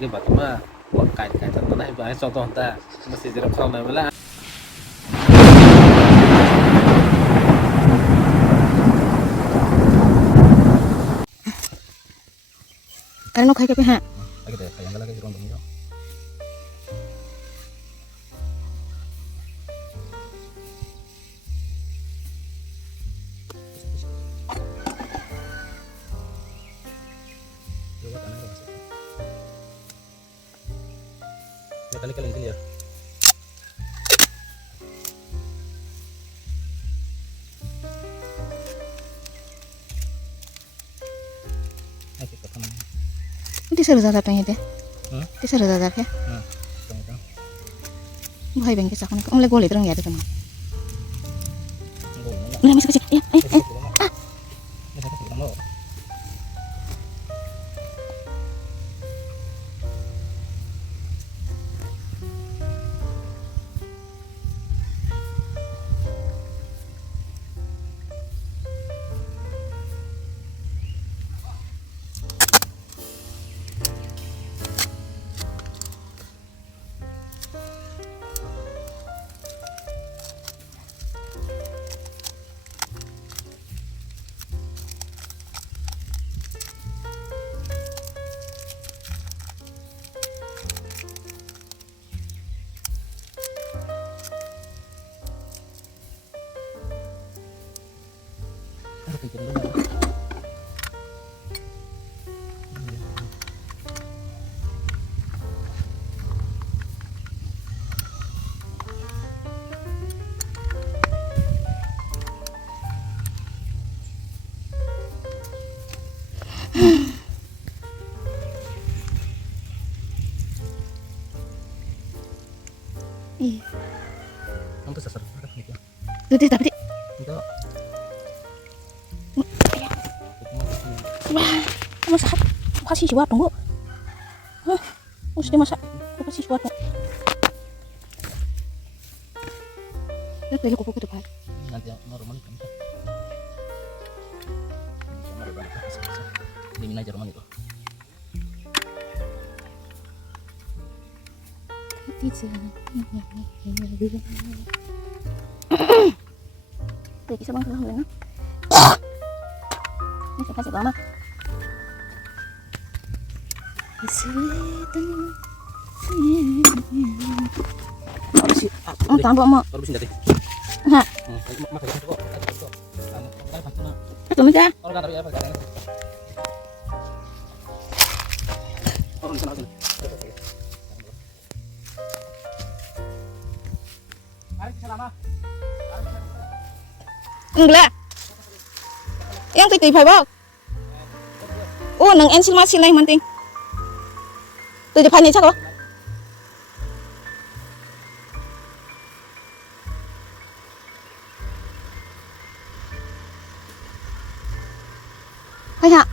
cái bảo mà quạt cài cài thật này bà cho toàn ta mà xịt được không này mới là cái nó khai cái hạ cái để phải cái con đúng không cái kalian clear itu seru zat apa itu itu seru zat apa bahaya bangkit sakun kamu lagi boleh terang ya teman udah masuk kecil iya kamu sasar gitu itu tapi itu wah masak kasih suat tunggu mesti masak kasih suat lihat kupu ke depan nanti normal kan dingin aja rumah itu bisa bang ini kasih mama tambah mau baru bisa tadi ha itu meja orang tapi apa caranya orang di sana sini mari ke sana enggak yang tùy phải không nang ensil masih lah yang penting tuh di pani chắc không hay hả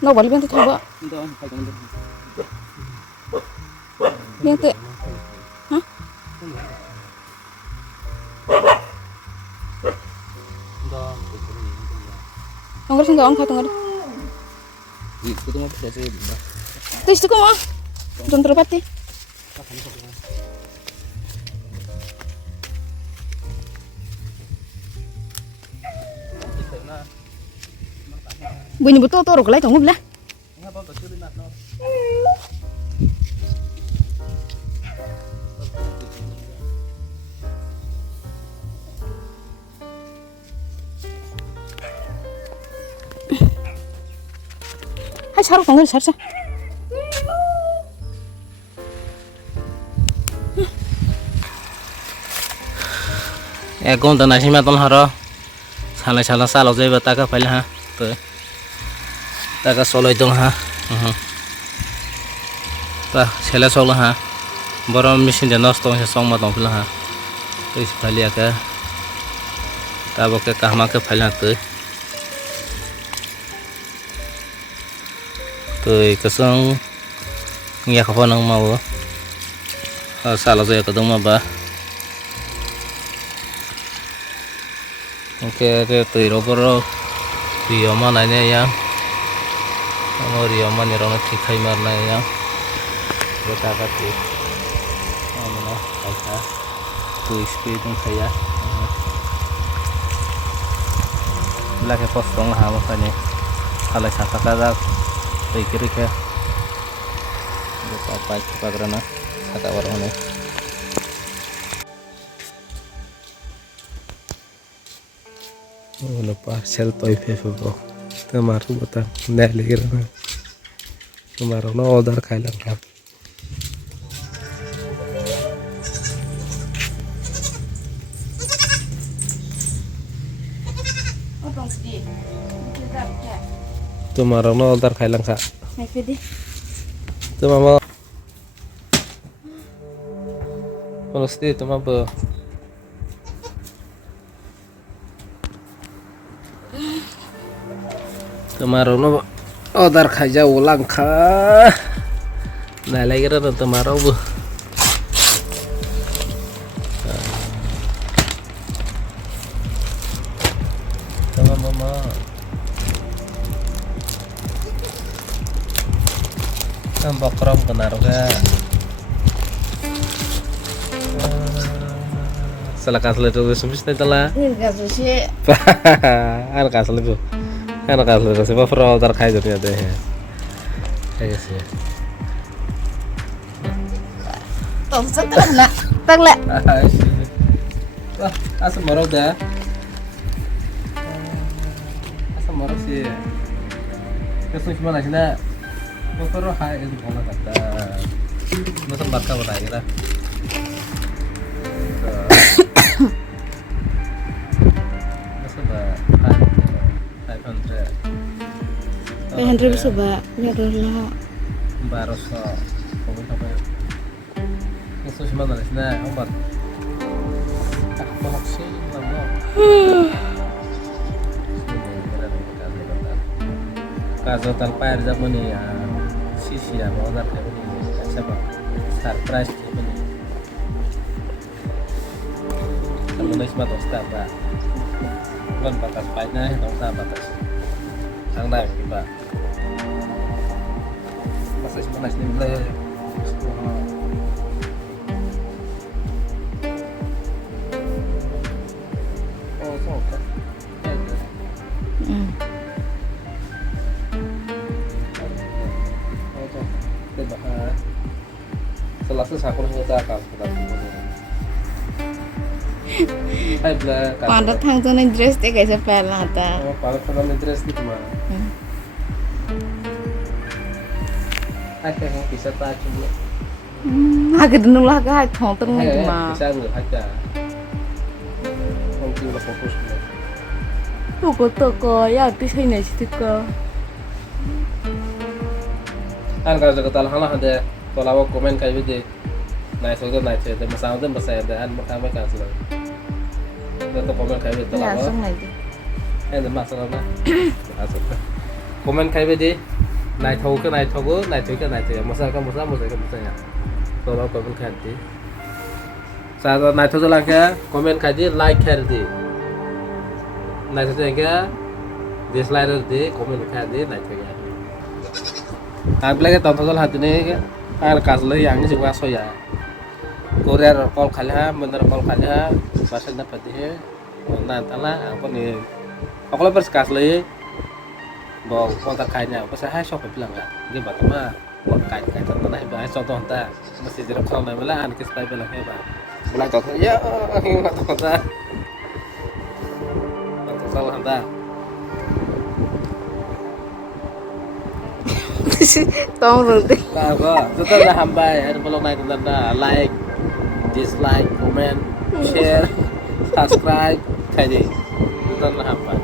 nó bảo bên tôi thôi vợ bên tôi hả không có senggang kau tunggu itu mah biasa terus itu kok mah belum terpati bunyi betul tuh rok lagi tunggu belah hai saru tunggu sar sar এখন তো নাসিমা তোন হর সালে সালে সালো যাইবা টাকা পাইলে হ্যাঁ তো টাকা চলাই দং হ্যাঁ তা ছেলে চল হ্যাঁ বড় মেশিন যে নষ্ট হয়েছে সংমা দংফিল হ্যাঁ তো ফাইলিয়াকে তাবকে কাহমাকে ফাইলা তো कसं Iya kapan nang mau salah saya ketemu ba oke tuh roboro Riyama nanya ya mau Riyama nih orang cikai marna ya kita kati mana kaita tuh speed saya belakang posong hama kane kalau sata kada pikir ke apa karena kata warna Wala parcel toy fefe bro. Tamaru bata nali kirana. Tamaru na order kailang ka. Tamaru na order kailang ka. Hai Fidi. Tamaru. Pasti tamaru. Tamaru no order kaja ulang ka. Nah lagi kan tamaru bu. Sama mama. Nampak kram kenaru ka. Salah kasih itu sebis telah. Ini gak susi. Ada kasih itu. Anak asli rasa apa pernah altar kai jadi ada ya kayak sih Tuh setelah nak tagla. Wah asam marau dah asam marau sih kesukaan mana sih nak mau perlu hai itu kalau kata masa barca berapa kira masa dah 500 bisa ba? Ya dola. Baros so, komen apa ya? Itu cuma nulis nah, obat. Mau sih lama. Kaso talpayar zaman ni sisi ya, mau nak ni siapa? Surprise ni. Kalau nulis mah tosta ba. Bukan batas payahnya, tosta batas. Sang naik tiba. Masih cuma nasi nilai. Oh, so okay. Oh, so. Tiba selasa aku nggak tahu kita. Hai bela. Pada thang tu ni dress dia kaisa pehla ta. Oh, pada thang ni dress ni cuma. Hai kayak bisa tak cuma. Agak dulu lah kai thong tu ni cuma. Bisa nggak aja. Mungkin lah fokus. Toko toko ya tu saya ni sih toko. Kan kalau kita tahu ada kalau komen kayak gitu. Naik soalnya naik cerita masalah tu masalah ada an kami kan selalu. Kita komen kayak gitu. Ya langsung lagi. Ada masalah na. Komen kayak gitu. Naik tahu ke naik tahu, naik cerita naik cerita. Masalah ya. Kalau komen kayak gitu. Saat naik tahu lagi komen kayak gitu, like kayak gitu. Naik cerita lagi dislike di komen kayak gitu, naik cerita. Apalagi tonton hati ni kan kasih yang ini juga soya. Korea call kalian, bener call kalian, bahasa dapat dia. Nanti lah, aku nih, aku lepas kasih bawa kontak kainnya. Pas saya shop bilang kan, dia batu mah, kain tentang naik bahas contoh entah, mesti direk kalau naik malah anak kita bilang hebat. Bilang contoh, ya, nggak tahu entah, contoh salah entah. Tong rute. Apa? Setelah hambai, ada belum naik tanda like, dislike, comment, share, subscribe, tadi. Setelah hambai.